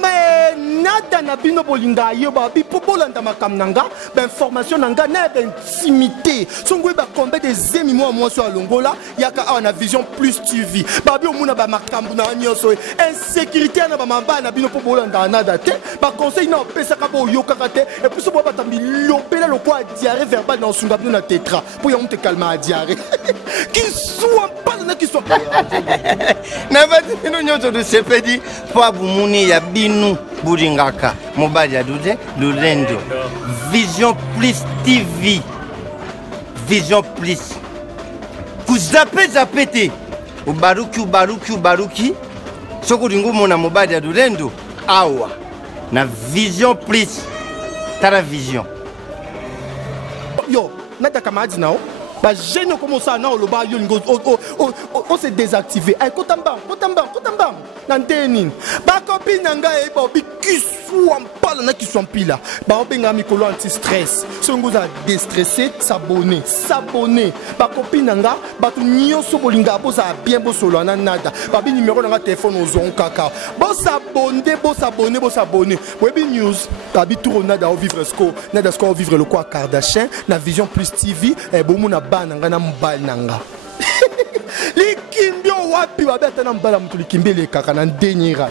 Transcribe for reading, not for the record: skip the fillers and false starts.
nada na bino bolinga yo babi po bolanda makam nanga ba information nanga na ba intimité songo ba combien des émis moi sur longola yaka na vision plus TV babi omuna ba makambu na nyoso insécurité na ba mamba na bino po bolanda nada te ba conseil na pesa ka bo yoka te et puis so ba tambi lopela lo kwa diarrhée verbale dans sunga bino na tetra pour y on te calmer à diarrhée qui soit pas na qui soit na ba bino nyoto de sepedi po abumuni ya binu buringaka mobali ya dude lulendo Vision Plus TV Vision Plus kuzape zapete ubaruki soko lingu mona mobali ya lulendo awa na Vision Plus tara vision yo nata kamadi nao ba jeune comme ça na lo ba yo ngo on s'est désactivé ay kotamba nanteni ba copine nanga e ba bi kiswa mpala na kiswa mpila ba obenga mikolo anti stress songo za déstresser s'abonner ba copine nanga ba tu nyoso bolinga boza bien bosolo na nada ba bi numéro nanga téléphone ozon kaka bo s'abonner webi news ba bi tour nada au vivre sco nada sco vivre le quoi Kardashian na Vision Plus TV e bo muna ba nanga na mbal nanga likimbio wapi babeta na mbala mutu likimbele kaka na ndenyira